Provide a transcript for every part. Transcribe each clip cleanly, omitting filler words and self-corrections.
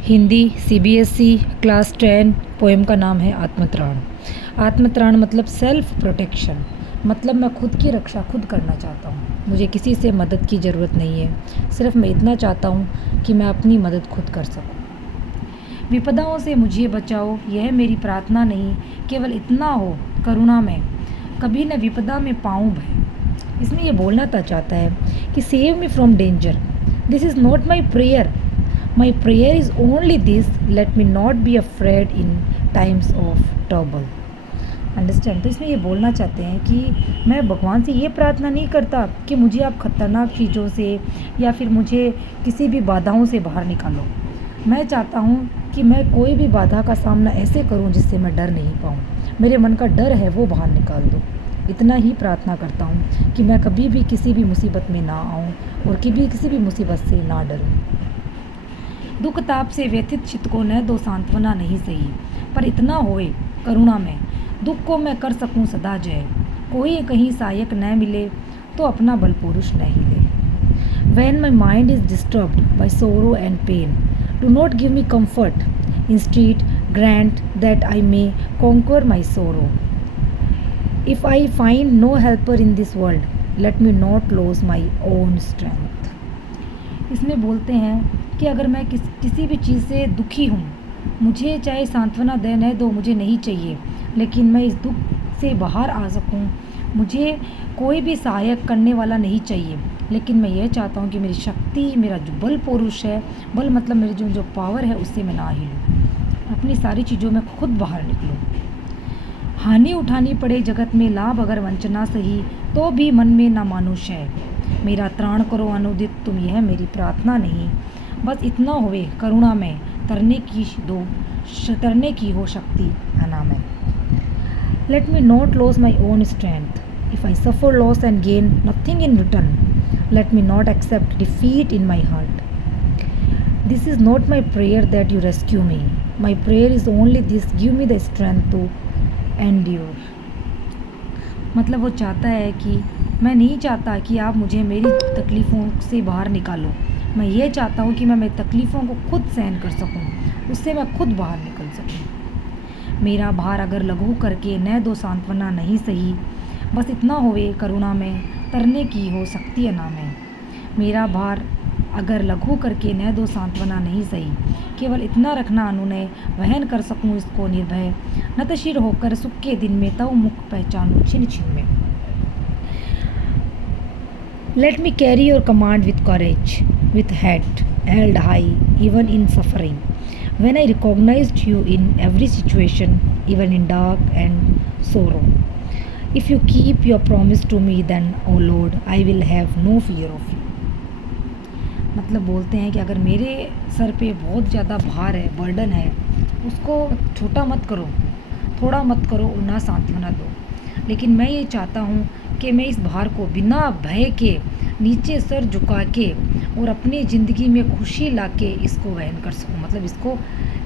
Hindi CBSE class 10। Poem का नाम है आत्मत्राण। आत्मत्राण मतलब सेल्फ प्रोटेक्शन, मतलब मैं खुद की रक्षा खुद करना चाहता हूँ। मुझे किसी से मदद की ज़रूरत नहीं है, सिर्फ मैं इतना चाहता हूँ कि मैं अपनी मदद खुद कर सकूँ। विपदाओं से मुझे बचाओ, यह मेरी प्रार्थना नहीं, केवल इतना हो करुणा में कभी न विपदा में पाऊँ भय। इसमें ये बोलना चाहता है कि save me from danger, this is not my prayer, my prayer is only this, late me not be afraid in times of trouble. Understand. तो इसमें ये बोलना चाहते हैं कि मैं भगवान से ये प्रार्थना नहीं करता कि मुझे आप खतरनाक चीज़ों से या फिर मुझे किसी भी बाधाओं से बाहर निकालो। मैं चाहता हूँ कि मैं कोई भी बाधा का सामना ऐसे करूँ जिससे मैं डर नहीं पाऊँ, मेरे मन का डर है वो बाहर निकाल दो। इतना ही प्रार्थना करता हूँ कि मैं कभी भी किसी भी मुसीबत में ना आऊँ और कभी किसी भी मुसीबत से ना डरूँ। दुख ताप से व्यथित चित्त को न दो सांत्वना नहीं सही, पर इतना होए करुणा में दुख को मैं कर सकूं सदा जय। कोई कहीं सहायक न मिले तो अपना बल पुरुष न हिले। When my mind is disturbed by sorrow and pain, do not give me comfort. Instead, grant that I may conquer my sorrow. If I find no helper in this world, let me not lose my own strength. इसमें बोलते हैं कि अगर मैं किसी भी चीज़ से दुखी हूँ, मुझे चाहे सांत्वना दे न दो, मुझे नहीं चाहिए, लेकिन मैं इस दुख से बाहर आ सकूँ। मुझे कोई भी सहायक करने वाला नहीं चाहिए, लेकिन मैं ये चाहता हूँ कि मेरी शक्ति, मेरा जो बल पुरुष है, बल मतलब मेरी जो पावर है, उससे मैं ना हिलूँ, अपनी सारी चीज़ों में खुद बाहर निकलूँ। हानि उठानी पड़े जगत में, लाभ अगर वंचना सही, तो भी मन में ना मानुष है। मेरा त्राण करो अनुदित तुम, यह मेरी प्रार्थना नहीं, बस इतना होवे करुणा में तरने की हो शक्ति अनामय। Let me not loss my own strength, if I suffer loss and gain nothing in return, let me not accept defeat in my heart. This is not my prayer that you rescue me, my prayer is only this, give me the strength to endure. मतलब वो चाहता है कि मैं नहीं चाहता कि आप मुझे मेरी तकलीफ़ों से बाहर निकालो, मैं ये चाहता हूँ कि मैं मेरी तकलीफ़ों को खुद सहन कर सकूँ, उससे मैं खुद बाहर निकल सकूँ। मेरा भार अगर लघु करके न दो सांत्वना नहीं सही, बस इतना होवे करुणा में तरने की हो शक्ति अनामय। मेरा भार अगर लघु करके न दो सांत्वना नहीं सही, केवल इतना रखना अनुनय, वहन कर सकूं इसको निर्भय, नतशिर होकर सुख के दिन में तव मुख पहचानूं छिन छिन में। Let me carry your command with courage, with head held high even in suffering, when I recognized you in every situation, even in dark and sorrow. If you keep your promise to me, then, O Lord, I will have no fear of you. मतलब बोलते हैं कि अगर मेरे sir पे बहुत ज़्यादा भार है, बर्डन है, उसको छोटा मत करो, थोड़ा मत करो और ना सांत्वना दो, लेकिन मैं ये चाहता हूँ कि मैं इस भार को बिना भय के नीचे सर झुका के और अपनी ज़िंदगी में खुशी ला के इसको वहन कर सकूँ, मतलब इसको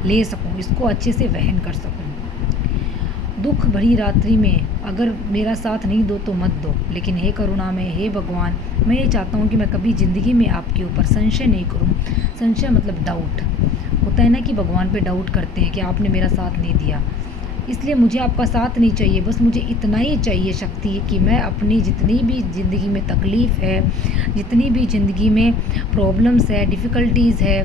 ले सकूँ, इसको अच्छे से वहन कर सकूँ। दुख भरी रात्रि में अगर मेरा साथ नहीं दो तो मत दो, लेकिन हे करुणा में, हे भगवान, मैं ये चाहता हूँ कि मैं कभी ज़िंदगी में आपके ऊपर संशय नहीं करूँ। संशय मतलब डाउट होता है ना, कि भगवान पे डाउट करते हैं कि आपने मेरा साथ नहीं दिया, इसलिए मुझे आपका साथ नहीं चाहिए, बस मुझे इतना ही चाहिए शक्ति कि मैं अपनी जितनी भी ज़िंदगी में तकलीफ़ है, जितनी भी ज़िंदगी में प्रॉब्लम्स है, डिफ़िकल्टीज़ है,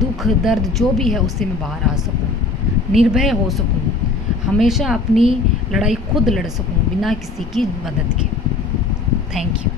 दुख दर्द जो भी है, उससे मैं बाहर आ सकूँ, निर्भय हो सकूँ, हमेशा अपनी लड़ाई खुद लड़ सकूँ बिना किसी की मदद के। Thank you.